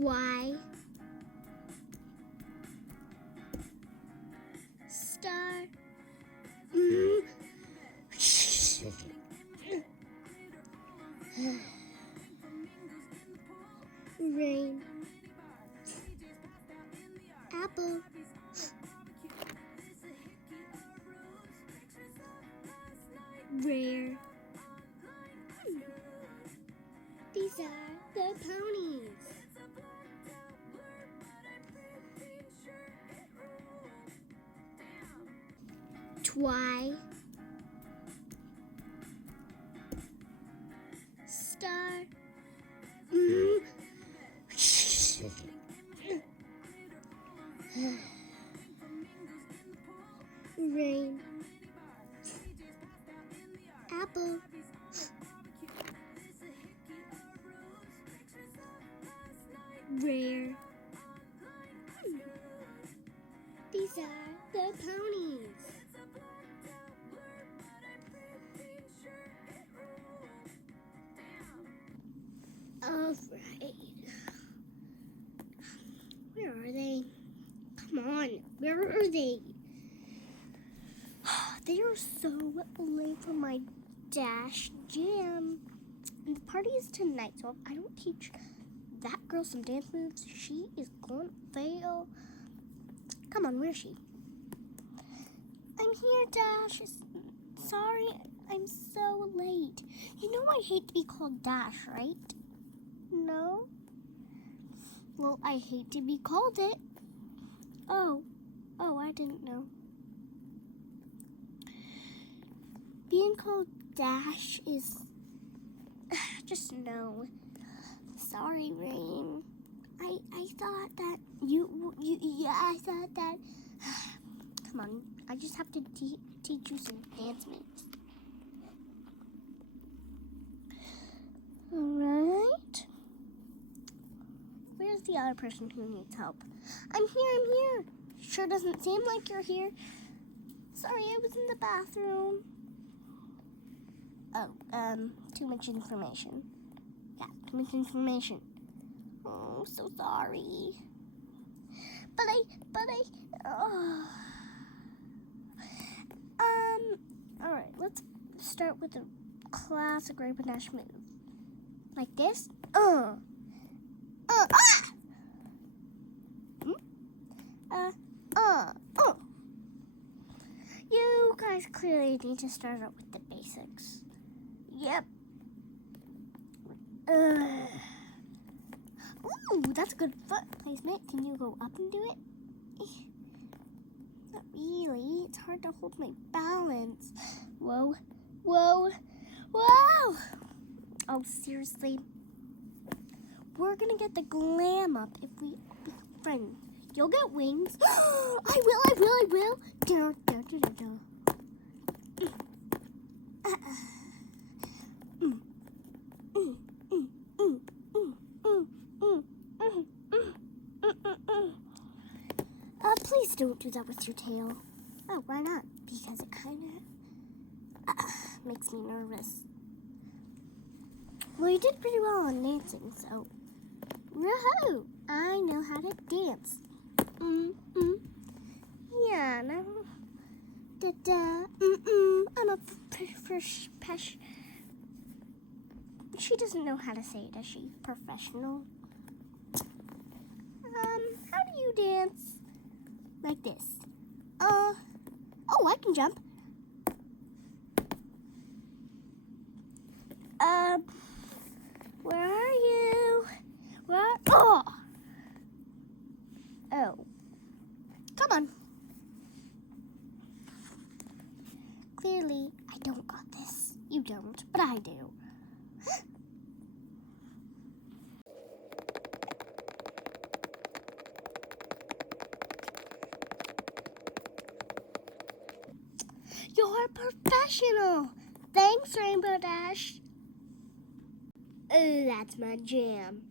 Y star rain apple rare. These are the ponies. Twi star rain apple rare. These are the ponies. All right. Where are they? Come on, where are they? They are so late for my dash jam. And the party is tonight, so if I don't teach that girl some dance moves, she is going to fail. Come on, where is she? I'm here, Dash. Sorry, I'm so late. You know I hate to be called Dash, right? No? Well, I hate to be called it. Oh, I didn't know. Being called Dash is just no. Sorry, Rain. I thought that I thought that. Come on, I just have to teach you some dance moves. All right. Where's the other person who needs help? I'm here. Sure doesn't seem like you're here. Sorry, I was in the bathroom. Oh, too much information. Yeah, too much information. Oh, so sorry. Alright, let's start with a classic Rainbow Dash move. Like this. You guys clearly need to start out with the basics. Yep. Ooh, that's a good foot placement. Can you go up and do it? Not really. It's hard to hold my balance. Whoa. Oh, seriously. We're gonna get the glam up if we be friends. You'll get wings. I will. Down. Please don't do that with your tail. Oh, why not? Because it kind of makes me nervous. Well, you did pretty well on dancing, so woohoo! I know how to dance. Yeah, no. I'm a She doesn't know how to say it, does she? Professional. How do you dance? Like this. Oh, I can jump. Where are you? Oh! Come on. Clearly, I don't got this. You don't, but I do. You're a professional. Thanks, Rainbow Dash. Oh, that's my jam.